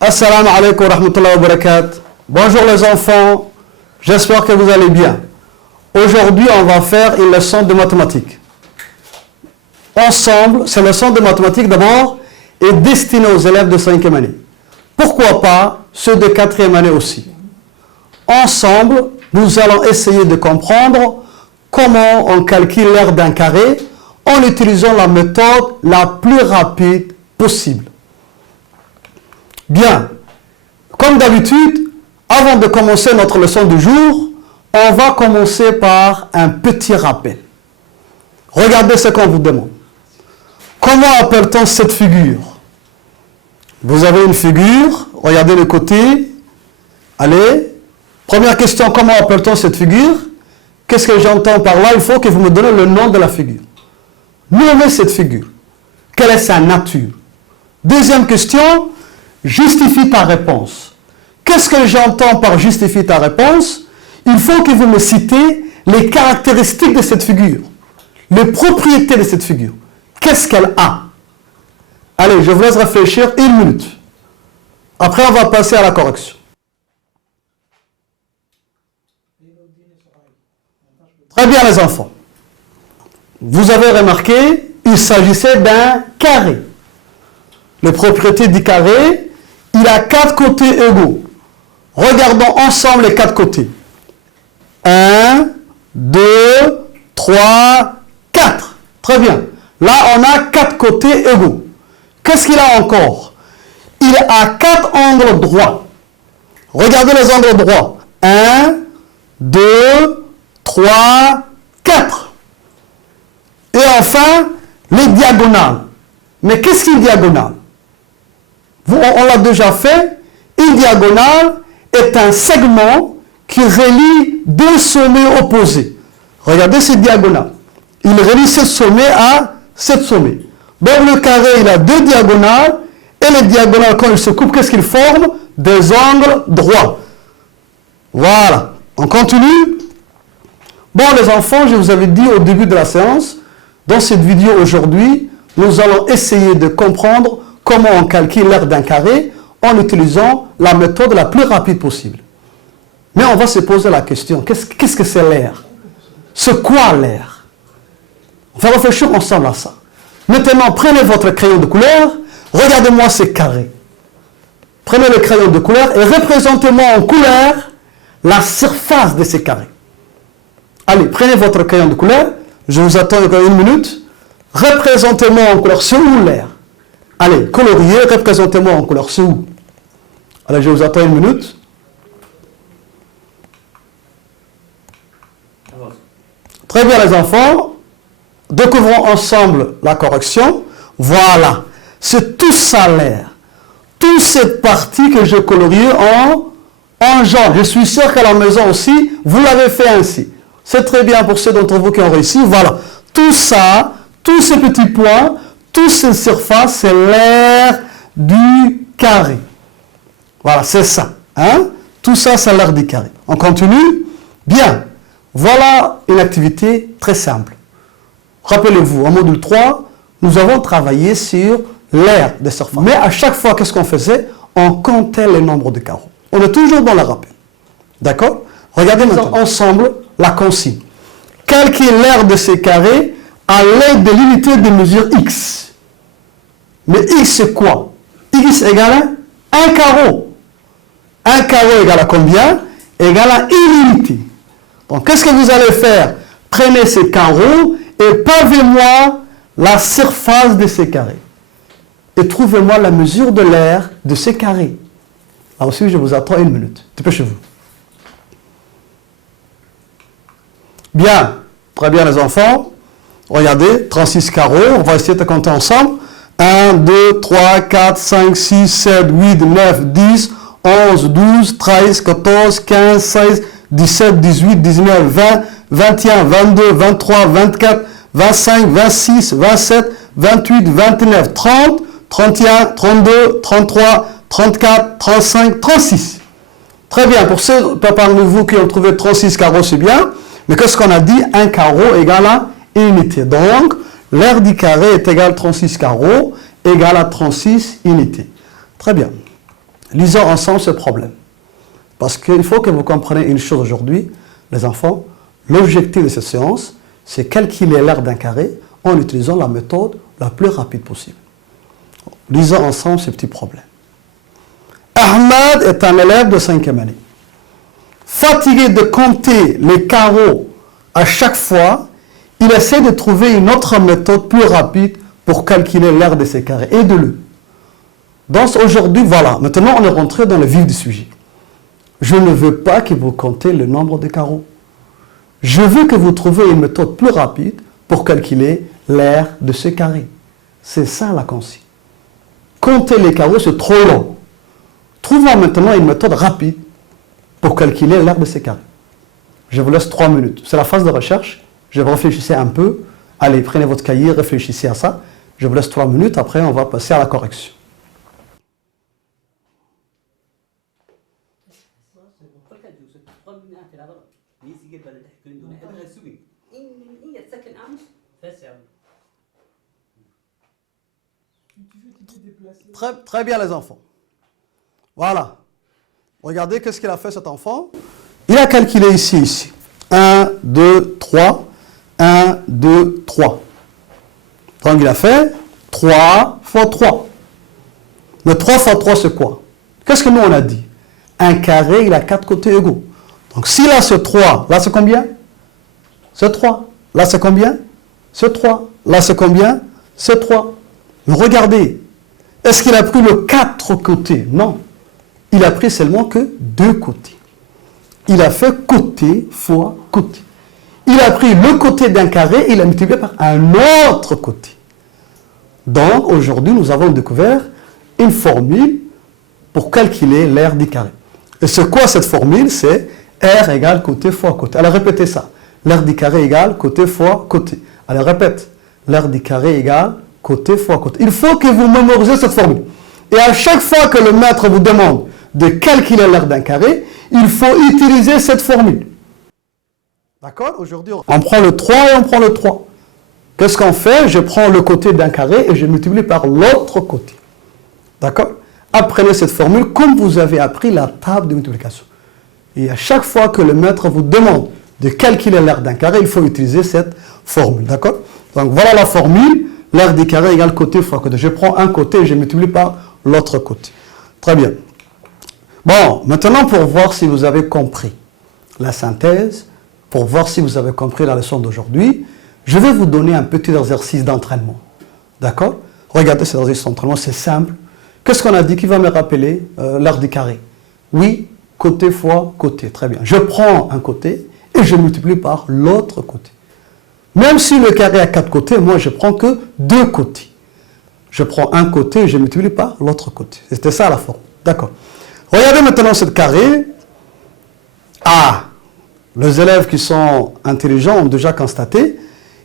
Assalamu alaikum wa rahmatullahi wa barakatuh. Bonjour les enfants, j'espère que vous allez bien. Aujourd'hui, on va faire une leçon de mathématiques. Ensemble, cette leçon de mathématiques d'abord est destinée aux élèves de 5e année. Pourquoi pas ceux de 4e année aussi. Ensemble, nous allons essayer de comprendre comment on calcule l'aire d'un carré en utilisant la méthode la plus rapide possible. Bien, comme d'habitude, avant de commencer notre leçon du jour, on va commencer par un petit rappel. Regardez ce qu'on vous demande. Comment appelle-t-on cette figure? Vous avez une figure, regardez le côté. Allez, première question, comment appelle-t-on cette figure? Qu'est-ce que j'entends par là? Il faut que vous me donnez le nom de la figure. Nommez cette figure. Quelle est sa nature? Deuxième question, justifie ta réponse. Qu'est-ce que j'entends par justifie ta réponse? Il faut que vous me citez les caractéristiques de cette figure, les propriétés de cette figure. Qu'est-ce qu'elle a? Allez, je vous laisse réfléchir 1 minute. Après, on va passer à la correction. Très bien, les enfants. Vous avez remarqué, il s'agissait d'un carré. Les propriétés du carré, il a 4 côtés égaux. Regardons ensemble les 4 côtés. 1, 2, 3, 4. Très bien. Là, on a 4 côtés égaux. Qu'est-ce qu'il a encore? Il a 4 angles droits. Regardez les angles droits. 1, 2, 3, 4. Et enfin, les diagonales. Mais qu'est-ce qu'une diagonale? On l'a déjà fait. Une diagonale est un segment qui relie 2 sommets opposés. Regardez cette diagonale. Il relie ce sommet à ce sommet. Donc le carré, il a 2 diagonales. Et les diagonales, quand ils se coupent, qu'est-ce qu'ils forment? Des angles droits. Voilà. On continue. Bon, les enfants, je vous avais dit au début de la séance, dans cette vidéo aujourd'hui, nous allons essayer de comprendre comment on calcule l'aire d'un carré en utilisant la méthode la plus rapide possible. Mais on va se poser la question, qu'est-ce que c'est l'aire? C'est quoi l'aire? On va réfléchir ensemble à ça. Maintenant, prenez votre crayon de couleur, regardez-moi ces carrés. Prenez le crayon de couleur et représentez-moi en couleur la surface de ces carrés. Allez, prenez votre crayon de couleur, je vous attends encore 1 minute. Représentez-moi en couleur, c'est où l'air? Allez, coloriez, représentez-moi en couleur, c'est où? Allez, je vous attends 1 minute. Très bien les enfants, découvrons ensemble la correction. Voilà, c'est tout ça l'air. Toute cette partie que je colorie en jaune. Je suis sûr qu'à la maison aussi, vous l'avez fait ainsi. C'est très bien pour ceux d'entre vous qui ont réussi. Voilà, tout ça, tous ces petits points, toutes ces surfaces, c'est l'aire du carré. Voilà, c'est ça. Hein? Tout ça, c'est l'aire du carré. On continue? Bien. Voilà une activité très simple. Rappelez-vous, en module 3, nous avons travaillé sur l'aire des surfaces. Mais à chaque fois, qu'est-ce qu'on faisait? On comptait le nombre de carreaux. On est toujours dans le rappel. D'accord? Regardez maintenant ensemble la consigne. Calculez l'aire de ces carrés à l'aide de l'unité de mesure x. Mais x c'est quoi? X égale à 1 carreau. 1 carreau égale à combien? Égale à 1 unité. Donc qu'est-ce que vous allez faire? Prenez ces carreaux et pavez-moi la surface de ces carrés. Et trouvez-moi la mesure de l'aire de ces carrés. Là aussi, je vous attends 1 minute. Dépêchez-vous. Bien, très bien les enfants. Regardez, 36 carreaux, on va essayer de compter ensemble. 1, 2, 3, 4, 5, 6, 7, 8, 9, 10, 11, 12, 13, 14, 15, 16, 17, 18, 19, 20, 21, 22, 23, 24, 25, 26, 27, 28, 29, 30, 31, 32, 33, 34, 35, 36. Très bien, pour ceux parmi vous qui ont trouvé 36 carreaux, c'est bien. Mais qu'est-ce qu'on a dit? 1 carreau égale à 1 unité. Donc, l'aire du carré est égal à 36 carreaux égale à 36 unités. Très bien. Lisons ensemble ce problème. Parce qu'il faut que vous compreniez une chose aujourd'hui, les enfants. L'objectif de cette séance, c'est calculer l'aire d'un carré en utilisant la méthode la plus rapide possible. Lisons ensemble ce petit problème. Ahmad est un élève de 5e année. Fatigué de compter les carreaux à chaque fois, il essaie de trouver une autre méthode plus rapide pour calculer l'aire de ces carrés. Aide-le. Donc aujourd'hui, voilà, maintenant on est rentré dans le vif du sujet. Je ne veux pas que vous comptez le nombre de carreaux. Je veux que vous trouviez une méthode plus rapide pour calculer l'aire de ce carré. C'est ça la consigne. Compter les carreaux, c'est trop long. Trouvons maintenant une méthode rapide pour calculer l'aire de ces carrés. Je vous laisse 3 minutes. C'est la phase de recherche. Je vais réfléchir un peu. Allez, prenez votre cahier, réfléchissez à ça. Je vous laisse 3 minutes. Après, on va passer à la correction. Très bien les enfants. Voilà. Regardez qu'est-ce qu'il a fait cet enfant. Il a calculé ici. 1, 2, 3. 1, 2, 3. Donc il a fait 3 fois 3. Mais 3 fois 3 c'est quoi? Qu'est-ce que nous on a dit? Un carré il a 4 côtés égaux. Donc si là c'est 3, là c'est combien? C'est 3. Là c'est combien? C'est 3. Là c'est combien? C'est 3. Mais regardez. Est-ce qu'il a pris le 4 côtés? Non. Il a pris seulement que 2 côtés. Il a fait côté fois côté. Il a pris le côté d'un carré et il a multiplié par un autre côté. Donc, aujourd'hui, nous avons découvert une formule pour calculer l'aire du carré. Et c'est quoi cette formule? C'est R égale côté fois côté. Alors, répétez ça. L'aire du carré égale côté fois côté. Alors, répète. L'aire du carré égale côté fois côté. Il faut que vous mémorisez cette formule. Et à chaque fois que le maître vous demande de calculer l'aire d'un carré, il faut utiliser cette formule. D'accord? Aujourd'hui, on prend le 3 et on prend le 3. Qu'est-ce qu'on fait? Je prends le côté d'un carré et je multiplie par l'autre côté. D'accord? Apprenez cette formule comme vous avez appris la table de multiplication. Et à chaque fois que le maître vous demande de calculer l'aire d'un carré, il faut utiliser cette formule. D'accord? Donc voilà la formule. L'aire du carré égale côté fois côté. Je prends un côté et je multiplie par l'autre côté. Très bien. Bon, maintenant pour voir si vous avez compris la synthèse, pour voir si vous avez compris la leçon d'aujourd'hui, je vais vous donner un petit exercice d'entraînement. D'accord? Regardez cet exercice d'entraînement, c'est simple. Qu'est-ce qu'on a dit qui va me rappeler l'aire du carré? Oui, côté fois côté. Très bien. Je prends un côté et je multiplie par l'autre côté. Même si le carré a 4 côtés, moi je prends que 2 côtés. Je prends un côté et je multiplie par l'autre côté. C'était ça la forme. D'accord. Regardez maintenant ce carré. Ah, les élèves qui sont intelligents ont déjà constaté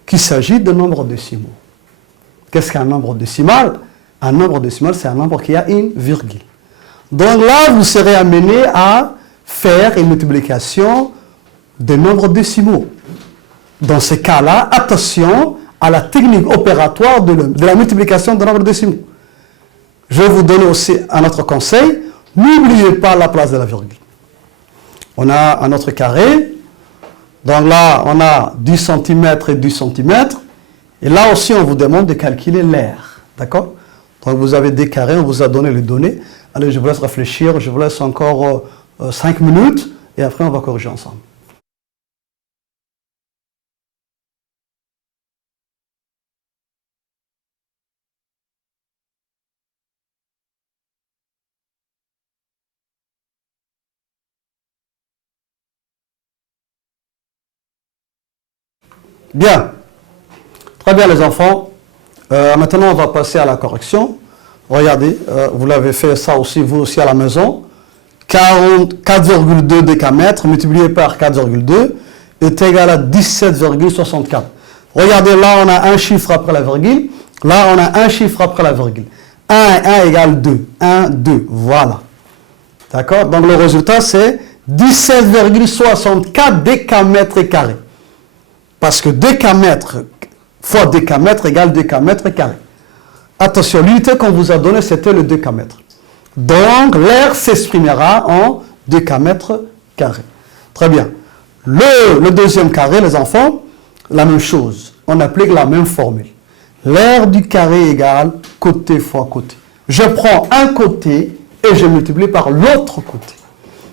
qu'il s'agit de nombres décimaux. Qu'est-ce qu'un nombre décimal? Un nombre décimal, c'est un nombre qui a une virgule. Donc là, vous serez amené à faire une multiplication des nombres décimaux. Dans ce cas-là, attention à la technique opératoire de la multiplication des nombres décimaux. Je vais vous donner aussi un autre conseil. N'oubliez pas la place de la virgule. On a un autre carré. Donc là, on a 10 cm et 10 cm. Et là aussi, on vous demande de calculer l'aire. D'accord? Donc vous avez des carrés, on vous a donné les données. Allez, je vous laisse réfléchir. Je vous laisse encore 5 minutes. Et après, on va corriger ensemble. Bien. Très bien les enfants. Maintenant, on va passer à la correction. Regardez, vous l'avez fait ça aussi, vous aussi à la maison. 4,2 décamètres multiplié par 4,2 est égal à 17,64. Regardez, là, on a un chiffre après la virgule. Là, on a un chiffre après la virgule. 1 et 1 égale 2. 1, 2. Voilà. D'accord? Donc, le résultat, c'est 17,64 décamètres carrés. Parce que décamètre fois décamètre égale décamètre carré. Attention, l'unité qu'on vous a donnée, c'était le décamètre. Donc, l'air s'exprimera en 2 km². Très bien. Le deuxième carré, les enfants, la même chose. On applique la même formule. L'air du carré égale côté fois côté. Je prends un côté et je multiplie par l'autre côté.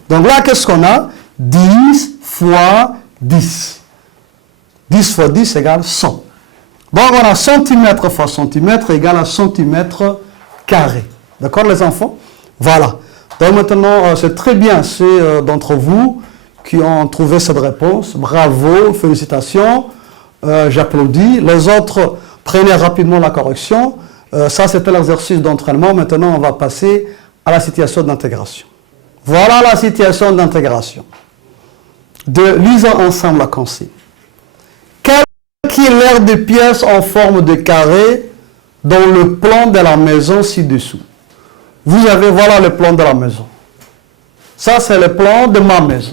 Donc là, qu'est-ce qu'on a? 10 fois 10. 10 fois 10 égale 100. Donc on a centimètre fois centimètre égale à centimètre carré. D'accord les enfants? Voilà. Donc maintenant, c'est très bien ceux d'entre vous qui ont trouvé cette réponse. Bravo, félicitations. J'applaudis. Les autres, prenez rapidement la correction. Ça, c'était l'exercice d'entraînement. Maintenant, on va passer à la situation d'intégration. Voilà la situation d'intégration. Lisons ensemble la consigne. Quel est l'air de pièces en forme de carré dans le plan de la maison ci-dessous? Vous avez, voilà le plan de la maison. Ça, c'est le plan de ma maison.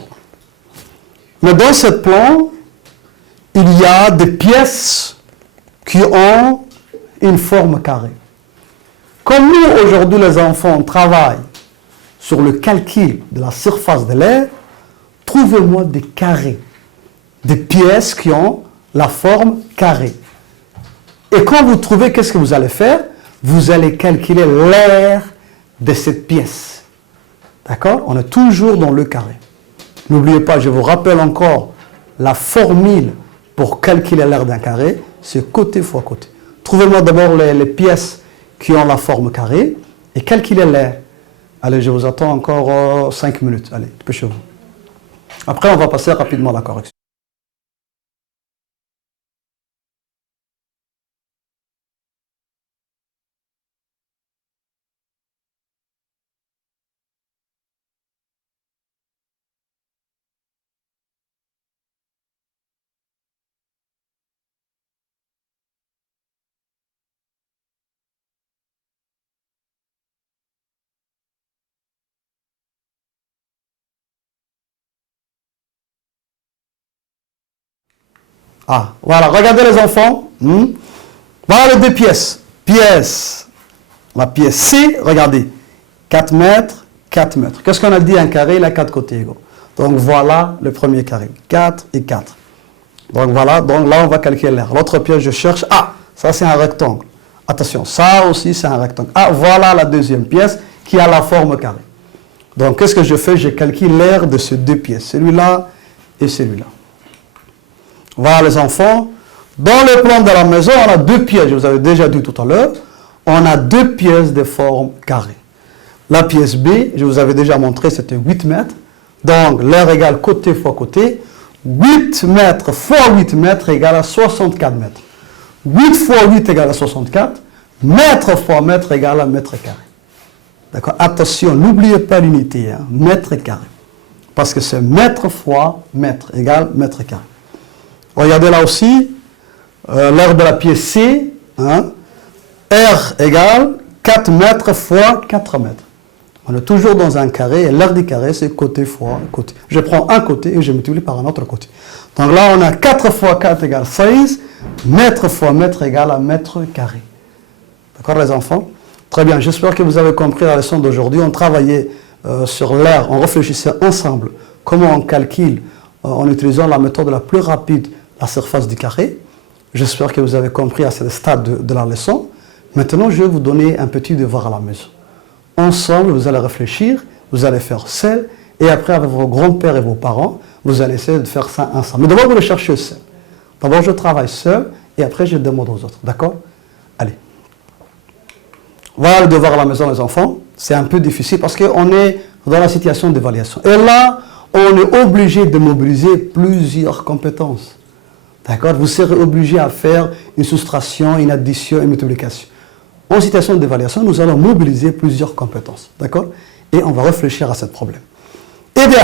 Mais dans ce plan, il y a des pièces qui ont une forme carrée. Comme nous, aujourd'hui, les enfants, travaillent sur le calcul de la surface de l'air, trouvez-moi des carrés, des pièces qui ont la forme carrée. Et quand vous trouvez, qu'est-ce que vous allez faire? Vous allez calculer l'air de cette pièce. D'accord? On est toujours dans le carré. N'oubliez pas, je vous rappelle encore, la formule pour calculer l'air d'un carré, c'est côté fois côté. Trouvez-moi d'abord les pièces qui ont la forme carrée et calculez l'air. Allez, je vous attends encore 5 minutes. Allez, dépêchez-vous. Après, on va passer rapidement à la correction. Ah, voilà, regardez les enfants. Voilà les deux pièces. La pièce C, regardez. 4 mètres, 4 mètres. Qu'est-ce qu'on a dit? Un carré, il a 4 côtés égaux. Donc voilà le premier carré. 4 et 4. Donc voilà, donc là on va calculer l'air. L'autre pièce, je cherche. Ah, ça c'est un rectangle. Attention, ça aussi c'est un rectangle. Ah, voilà la deuxième pièce qui a la forme carrée. Donc qu'est-ce que je fais? Je calcule l'air de ces deux pièces. Celui-là et celui-là. Voilà les enfants, dans le plan de la maison, on a deux pièces, je vous avais déjà dit tout à l'heure, on a deux pièces de forme carrée. La pièce B, je vous avais déjà montré, c'était 8 mètres, donc l'air égale côté fois côté, 8 mètres fois 8 mètres égale à 64 mètres. 8 fois 8 égale à 64, mètre fois mètre égale à mètre carré. D'accord? Attention, n'oubliez pas l'unité, hein, mètre carré, parce que c'est mètre fois mètre égale mètre carré. Regardez là aussi, l'air de la pièce C, hein, R égale 4 mètres fois 4 mètres. On est toujours dans un carré, et l'air du carré, c'est côté fois côté. Je prends un côté et je multiplie par un autre côté. Donc là, on a 4 fois 4 égale 16, mètre fois mètre égale à mètre carré. D'accord les enfants? Très bien, j'espère que vous avez compris la leçon d'aujourd'hui. On travaillait sur l'air, on réfléchissait ensemble comment on calcule en utilisant la méthode la plus rapide, la surface du carré. J'espère que vous avez compris à ce stade de la leçon. Maintenant, je vais vous donner un petit devoir à la maison. Ensemble, vous allez réfléchir, vous allez faire seul, et après, avec vos grands-pères et vos parents, vous allez essayer de faire ça ensemble. Mais d'abord, vous le cherchez seul. D'abord, je travaille seul, et après, je demande aux autres. D'accord? Allez. Voilà le devoir à la maison, les enfants. C'est un peu difficile parce qu'on est dans la situation d'évaluation. Et là, on est obligé de mobiliser plusieurs compétences. D'accord? Vous serez obligé à faire une soustraction, une addition, une multiplication. En situation d'évaluation, nous allons mobiliser plusieurs compétences. D'accord? Et on va réfléchir à ce problème. Et bien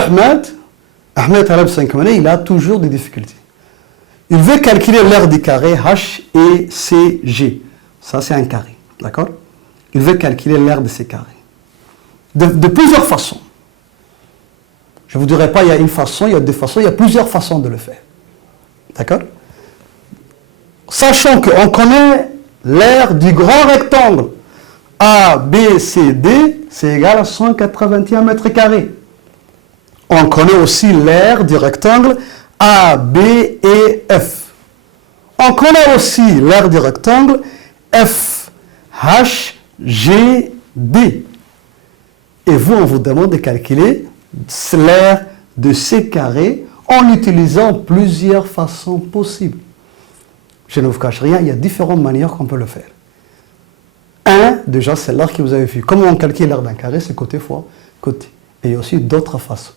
Ahmed Taleb 5 années, il a toujours des difficultés. Il veut calculer l'aire du carré H et CG. Ça, c'est un carré. D'accord? Il veut calculer l'aire de ces carrés. De plusieurs façons. Je ne vous dirai pas il y a une façon, il y a deux façons, il y a plusieurs façons de le faire. D'accord? Sachant qu'on connaît l'aire du grand rectangle ABCD, c'est égal à 181 mètres carrés. On connaît aussi l'aire du rectangle AB et F. On connaît aussi l'aire du rectangle FHGD. Et vous, on vous demande de calculer l'aire de ces carrés en utilisant plusieurs façons possibles. Je ne vous cache rien, il y a différentes manières qu'on peut le faire. Déjà, c'est l'aire que vous avez vu. Comment on calcule l'aire d'un carré? C'est côté fois côté. Et il y a aussi d'autres façons.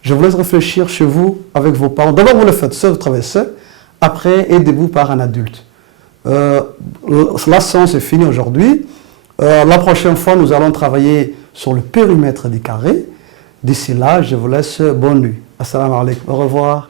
Je vous laisse réfléchir chez vous, avec vos parents. D'abord, vous le faites seul, vous travaillez seul. Après, aidez-vous par un adulte. La séance est finie aujourd'hui. La prochaine fois, nous allons travailler sur le périmètre du carré. D'ici là, je vous laisse bonne nuit. Assalamu alaikum. Au revoir.